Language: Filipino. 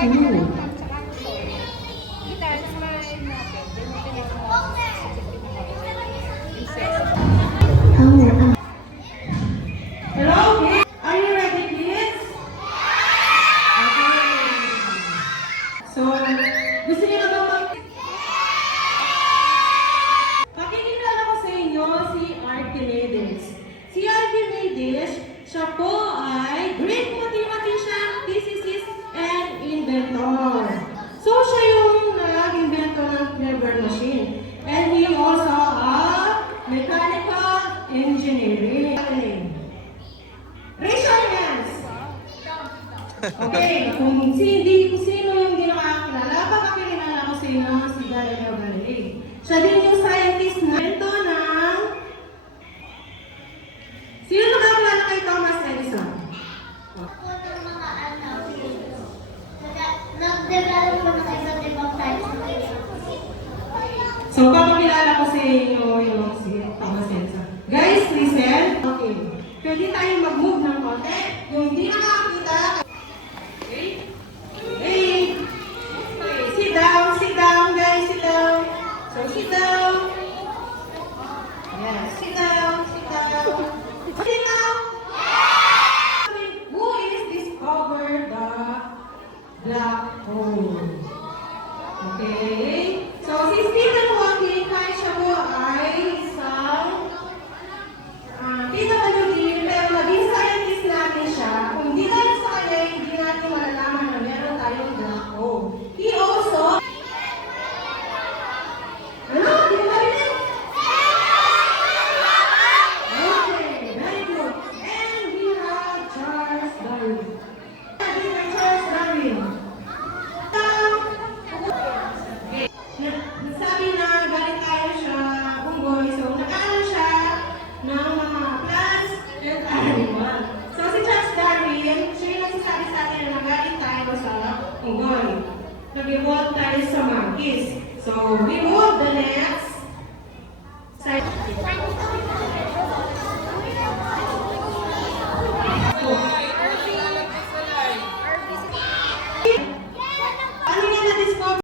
Hello, kids? Are you ready, kids? Okay. So, gusto niyo na ba pakikilala ko sa inyo si Archimedes. Si Archimedes, siya po ay Greek mathematician, physicist, and inventor. So, siya yung nag-invento ng Weber machine. And he also a mechanical engineering. Raise your hands. Okay, kung sino yung hindi nakakilala, pakakilala ko sa inyo si Galileo Galilei. Siya din yung scientist na ito ng... Sino nakakilala kay Thomas Edison? Ako ng mga anak. Nag-develop ko ng iba't ibang types ng electricity. So, papakilala ko sa inyo yung si Thomas Edison. Guys, listen. Okay. Pwede tayo mag-move ng konti. Yung hindi nakakita. Okay? Hey! Okay. Sit down, guys. Sit down. So, sit down. Yes, sit down. Sit down. Who is discovered the black hole? Okay? So, si Stephen Hawking, kahit siya po ay isang PhD, pero naging scientist natin siya. Kung di tayo sa kanya, hindi natin malalaman na meron tayong black hole. He also... Ano? Di ba rin? Okay, very good. And we have Charles Darwin. Charles Darwin. Nasabi na galing tayo siya unggoy. So, nag-aaral siya ng mga plants and animal. So, si Charles Darwin, siya yung nagsasabi sa atin na nagaling tayo sa unggoy. Nag-evolve tayo sa monkeys. So, we move the next slide.